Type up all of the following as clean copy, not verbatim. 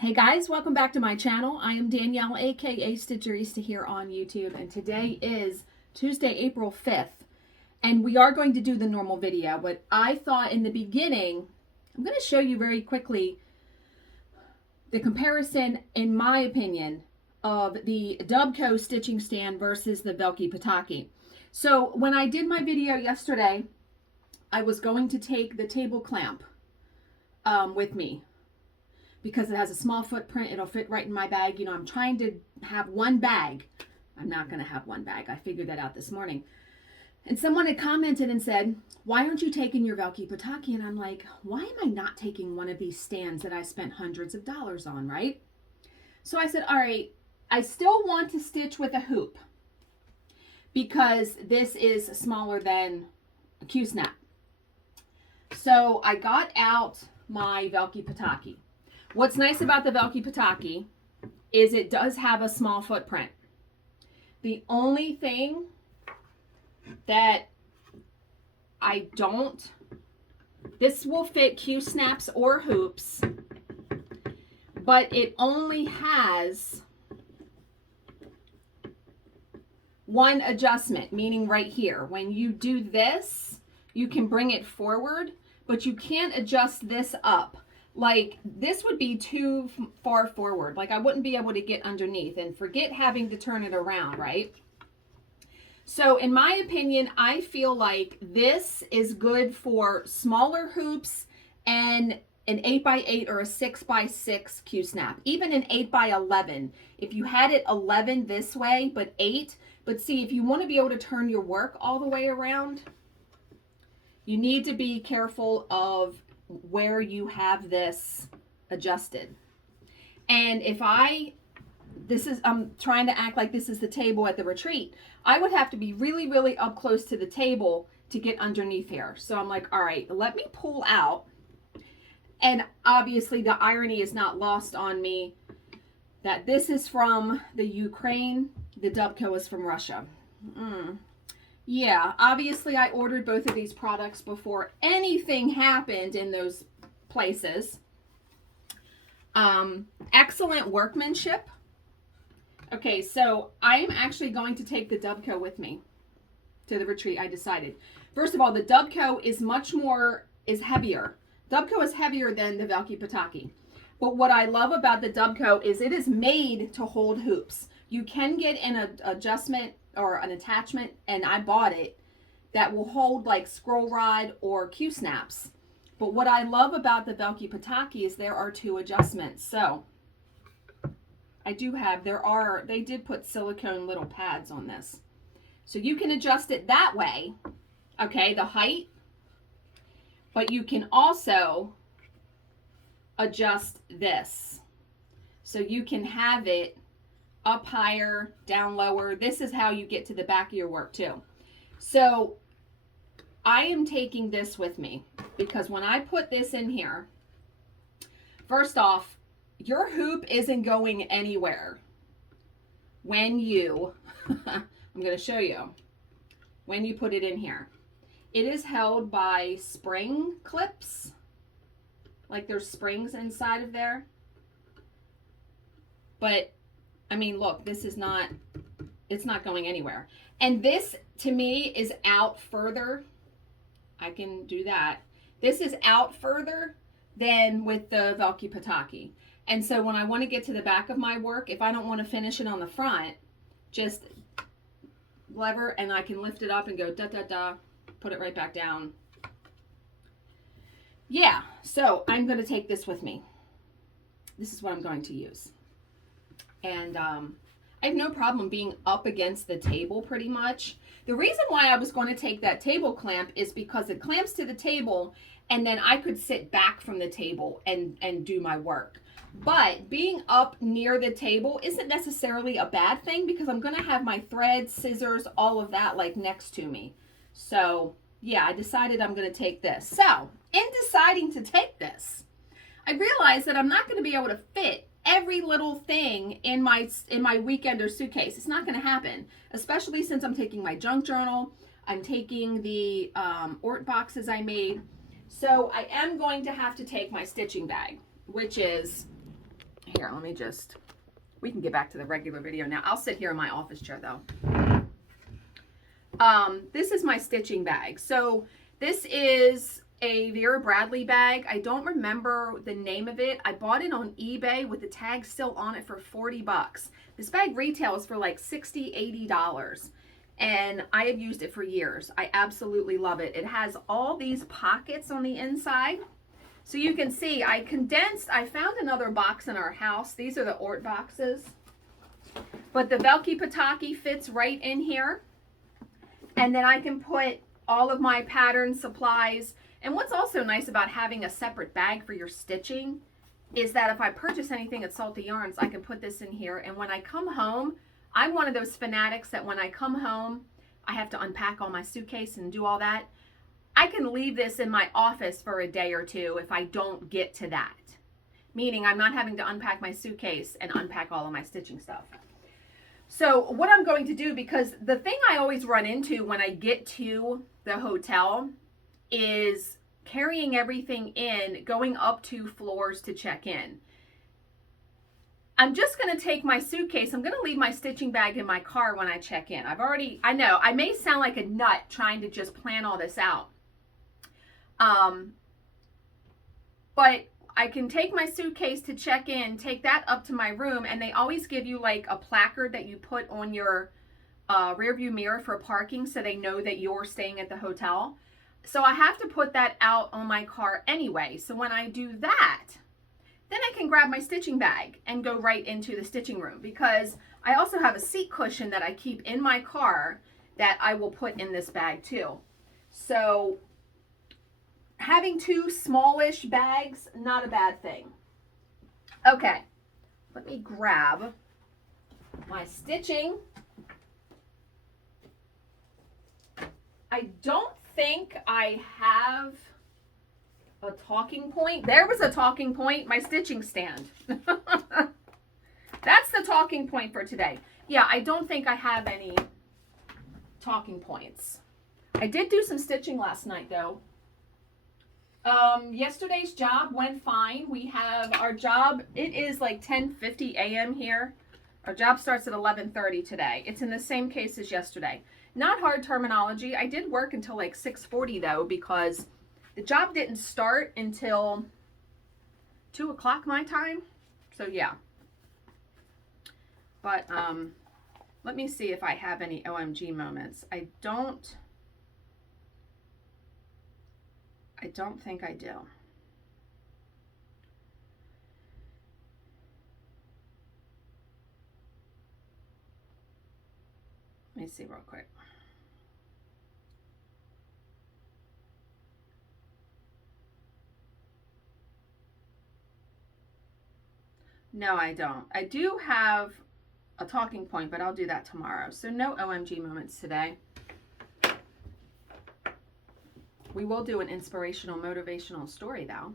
Hey guys, welcome back to my channel. I am Danielle, aka Stitcherista, here on YouTube, and today is Tuesday, April 5th, and we are going to do the normal video, but I thought in the beginning, I'm going to show you very quickly the comparison, in my opinion, of the Dubko stitching stand versus the Velke Potoky. So when I did my video yesterday, I was going to take the table clamp with me, because it has a small footprint. It'll fit right in my bag. You know, I'm trying to have one bag. I'm not going to have one bag. I figured that out this morning. And someone had commented and said, why aren't you taking your Velke Potoky? And I'm like, why am I not taking one of these stands that I spent hundreds of dollars on, right? So I said, all right, I still want to stitch with a hoop because this is smaller than a Q-snap. So I got out my Velke Potoky. What's nice about the Velke Potoky is it does have a small footprint. The only thing that this will fit Q-snaps or hoops, but it only has one adjustment, meaning right here. When you do this, you can bring it forward, but you can't adjust this up. Like, this would be too far forward. Like, I wouldn't be able to get underneath, and forget having to turn it around, right? So in my opinion, I feel like this is good for smaller hoops and an 8x8 or a 6x6 Q-snap. Even an 8x11. If you had it 11 this way, but 8. But see, if you want to be able to turn your work all the way around, you need to be careful of where you have this adjusted. And if I'm trying to act like this is the table at the retreat, I would have to be really, really up close to the table to get underneath here. So I'm like, all right, let me pull out. And obviously the irony is not lost on me that this is from the Ukraine, the Dubko is from Russia. Yeah, obviously I ordered both of these products before anything happened in those places. Excellent workmanship. Okay, so I am actually going to take the Dubko with me to the retreat, I decided. First of all, the Dubko is heavier. Dubko is heavier than the Velke Potoky. But what I love about the Dubko is it is made to hold hoops. You can get an adjustment or an attachment, and I bought it, that will hold like scroll rod or Q-snaps. But what I love about the Velke Potoky is there are two adjustments. So I do have, they did put silicone little pads on this. So you can adjust it that way, okay, the height, but you can also adjust this. So you can have it up higher, down lower. This is how you get to the back of your work too. So I am taking this with me because when I put this in here, first off, your hoop isn't going anywhere when you, I'm going to show you, when you put it in here. It is held by spring clips, like there's springs inside of there. But I mean, look, this is not, it's not going anywhere. And this, to me, is out further. I can do that. This is out further than with the Velke Potoky. And so when I want to get to the back of my work, if I don't want to finish it on the front, just lever and I can lift it up and go da-da-da, put it right back down. Yeah, so I'm going to take this with me. This is what I'm going to use. And I have no problem being up against the table pretty much. The reason why I was going to take that table clamp is because it clamps to the table and then I could sit back from the table and do my work. But being up near the table isn't necessarily a bad thing because I'm going to have my threads, scissors, all of that like next to me. So yeah, I decided I'm going to take this. So in deciding to take this, I realized that I'm not going to be able to fit every little thing in my weekender suitcase. It's not going to happen, especially since I'm taking my junk journal. I'm taking the Ort boxes I made. So I am going to have to take my stitching bag, which is Here, let me just, we can get back to the regular video now. I'll sit here in my office chair though. This is my stitching bag. So this is a Vera Bradley bag. I don't remember the name of it. I bought it on eBay with the tag still on it for 40 bucks. This bag retails for like $60, $80. And I have used it for years. I absolutely love it. It has all these pockets on the inside. So you can see I found another box in our house. These are the Ort boxes. But the Velke Potoky fits right in here. And then I can put all of my pattern supplies. And what's also nice about having a separate bag for your stitching is that if I purchase anything at Salty Yarns, I can put this in here. And when I come home, I'm one of those fanatics that when I come home, I have to unpack all my suitcase and do all that. I can leave this in my office for a day or two if I don't get to that. Meaning I'm not having to unpack my suitcase and unpack all of my stitching stuff. So what I'm going to do, because the thing I always run into when I get to the hotel is carrying everything in, going up 2 floors to check in. I'm just going to take my suitcase. I'm going to leave my stitching bag in my car when I check in. I know, I may sound like a nut trying to just plan all this out. But I can take my suitcase to check in, take that up to my room, and they always give you like a placard that you put on your rear view mirror for parking so they know that you're staying at the hotel. So I have to put that out on my car anyway. So when I do that, then I can grab my stitching bag and go right into the stitching room, because I also have a seat cushion that I keep in my car that I will put in this bag too. So having 2 smallish bags, not a bad thing. Okay, let me grab my stitching. I don't think I have a talking point. There was a talking point, my stitching stand. That's the talking point for today. Yeah, I don't think I have any talking points. I did do some stitching last night though. Yesterday's job went fine. We have our job, it is like 10:50 a.m. here. Our job starts at 11:30 today. It's in the same case as yesterday. Not hard terminology. I did work until like 6:40 though, because the job didn't start until 2 o'clock my time. So yeah. But let me see if I have any OMG moments. I don't think I do. Let me see real quick. No, I don't. I do have a talking point, but I'll do that tomorrow. So no OMG moments today. We will do an inspirational, motivational story though.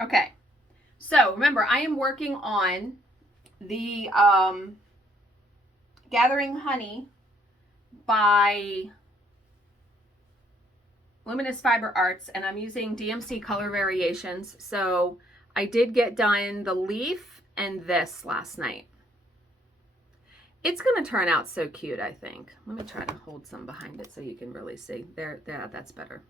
Okay, so remember, I am working on the Gathering Honey by Luminous Fiber Arts, and I'm using DMC Color Variations. So I did get done the leaf and this last night. It's going to turn out so cute, I think. Let me try to hold some behind it so you can really see. There, that's better.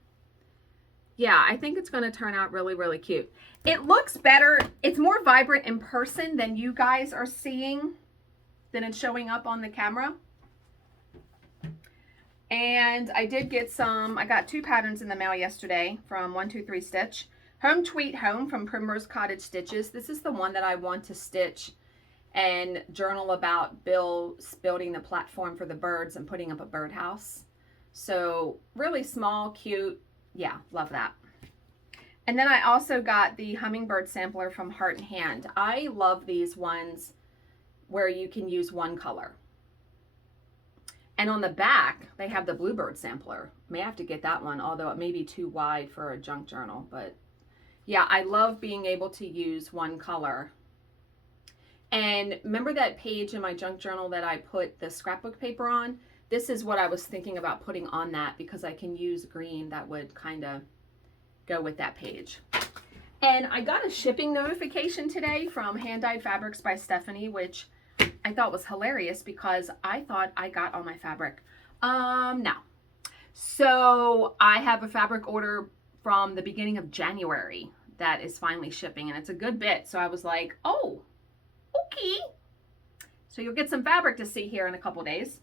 Yeah, I think it's going to turn out really, really cute. It looks better. It's more vibrant in person than you guys are seeing, than it's showing up on the camera. And I did get some, I got 2 patterns in the mail yesterday from 123 Stitch. Home Tweet Home from Primrose Cottage Stitches. This is the one that I want to stitch and journal about building the platform for the birds and putting up a birdhouse. So really small, cute. Yeah, love that. And then I also got the hummingbird sampler from Heart and Hand. I love these ones where you can use one color. And on the back, they have the bluebird sampler. May have to get that one, although it may be too wide for a junk journal. But yeah, I love being able to use one color. And remember that page in my junk journal that I put the scrapbook paper on? This is what I was thinking about putting on that, because I can use green that would kind of go with that page. And I got a shipping notification today from Hand Dyed Fabrics by Stephanie, which I thought was hilarious because I thought I got all my fabric. No. So I have a fabric order from the beginning of January that is finally shipping, and it's a good bit. So I was like, oh, okay. So you'll get some fabric to see here in a couple days.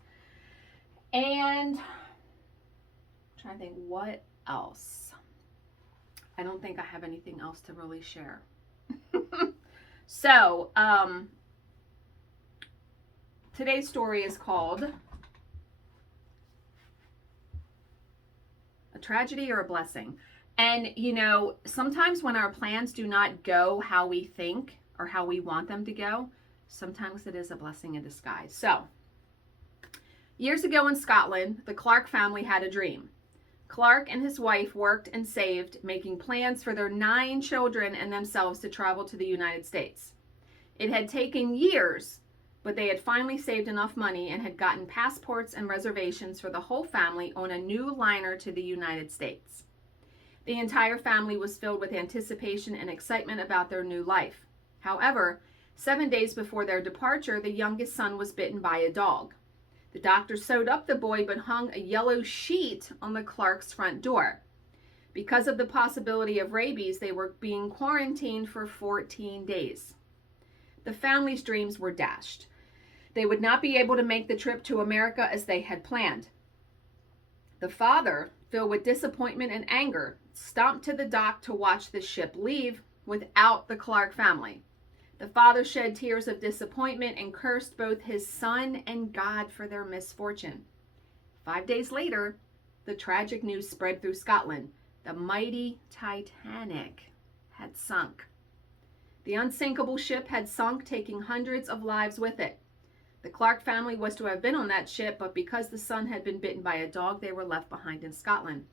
And I'm trying to think what else. I don't think I have anything else to really share. So, today's story is called A Tragedy or a Blessing. And, you know, sometimes when our plans do not go how we think or how we want them to go, sometimes it is a blessing in disguise. So, years ago in Scotland, the Clark family had a dream. Clark and his wife worked and saved, making plans for their 9 children and themselves to travel to the United States. It had taken years, but they had finally saved enough money and had gotten passports and reservations for the whole family on a new liner to the United States. The entire family was filled with anticipation and excitement about their new life. However, 7 days before their departure, the youngest son was bitten by a dog. The doctor sewed up the boy but hung a yellow sheet on the Clark's front door. Because of the possibility of rabies, they were being quarantined for 14 days. The family's dreams were dashed. They would not be able to make the trip to America as they had planned. The father, filled with disappointment and anger, stomped to the dock to watch the ship leave without the Clark family. The father shed tears of disappointment and cursed both his son and God for their misfortune. 5 days later, the tragic news spread through Scotland. The mighty Titanic had sunk. The unsinkable ship had sunk, taking hundreds of lives with it. The Clark family was to have been on that ship, but because the son had been bitten by a dog, they were left behind in Scotland.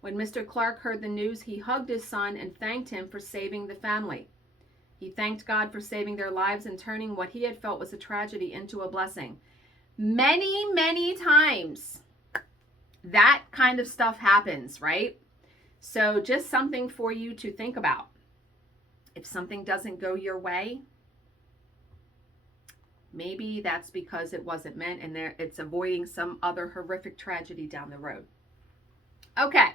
When Mr. Clark heard the news, he hugged his son and thanked him for saving the family. He thanked God for saving their lives and turning what he had felt was a tragedy into a blessing. Many, many times that kind of stuff happens, right? So just something for you to think about. If something doesn't go your way, maybe that's because it wasn't meant and it's avoiding some other horrific tragedy down the road. Okay.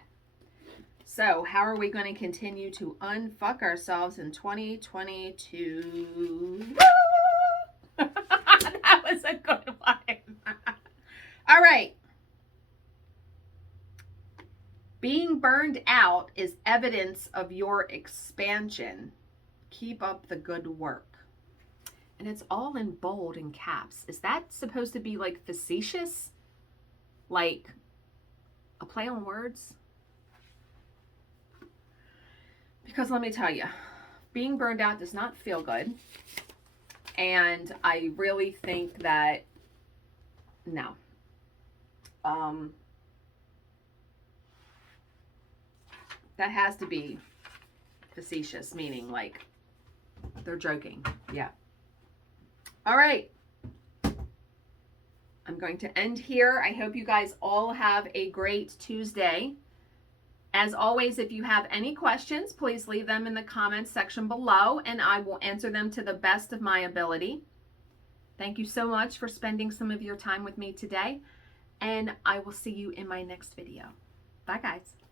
So, how are we going to continue to unfuck ourselves in 2022? That was a good one. All right. Being burned out is evidence of your expansion. Keep up the good work. And it's all in bold and caps. Is that supposed to be like facetious? Like a play on words? Because let me tell you, being burned out does not feel good. And I really think that, no. That has to be facetious, meaning like they're joking. Yeah. All right. I'm going to end here. I hope you guys all have a great Tuesday. As always, if you have any questions, please leave them in the comments section below, and I will answer them to the best of my ability. Thank you so much for spending some of your time with me today, and I will see you in my next video. Bye, guys.